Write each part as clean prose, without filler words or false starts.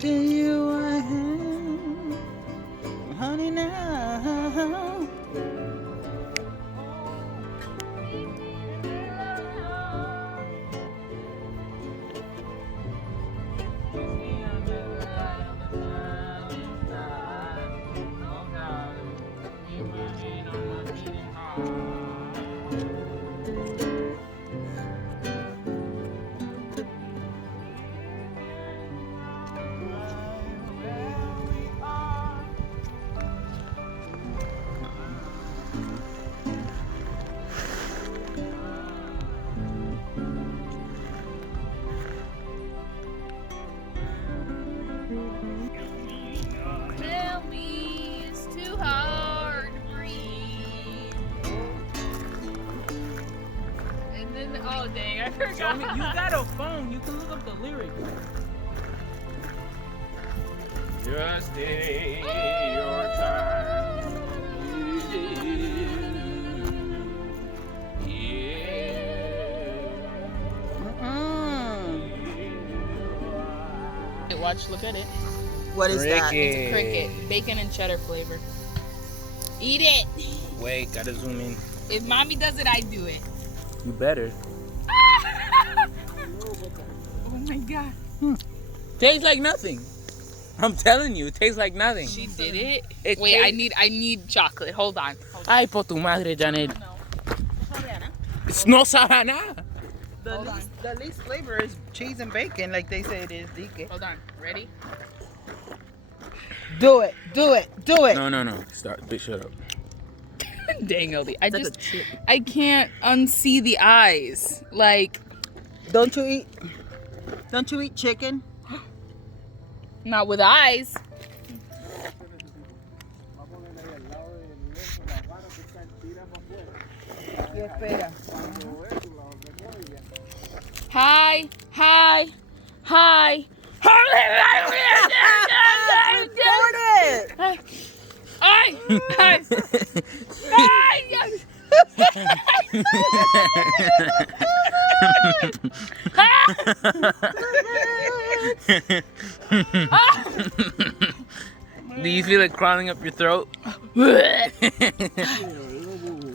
To you I am, honey now. Tell me it's too hard to breathe. And then, oh dang, I forgot. You got a phone, you can look up the lyrics. Just take your time. Watch, look at it. What is that? It's a cricket, bacon and cheddar flavor. Eat it. Wait, gotta zoom in. If mommy does it, I do it. You better. Oh my god. Tastes like nothing. I'm telling you, it tastes like nothing. She did it. It Wait, tastes- I need chocolate. Hold on. Ay, por tu madre, Janet. No. It's no sabe a nada. The least flavor is cheese and bacon, like they say it is, DK. Hold on. Ready? Do it, do it, do it. No. Stop. Bitch, shut up. Dang, Ellie. It's like a chip. I can't unsee the eyes. Like, Don't you eat chicken? not with eyes. Hi. Record it. Hi. Do you feel it crawling up your throat?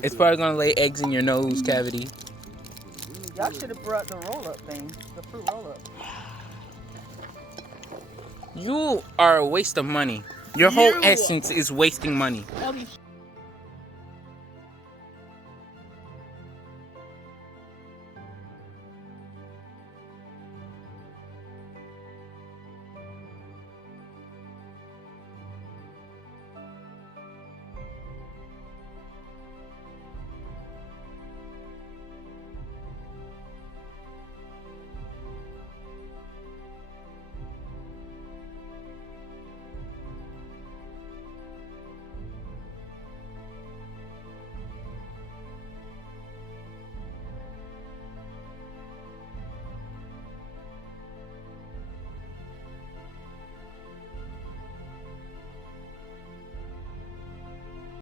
It's probably gonna lay eggs in your nose cavity. Y'all should have brought the roll-up thing, the fruit roll-up. You are a waste of money. Your whole You. essence is wasting money. Ellie,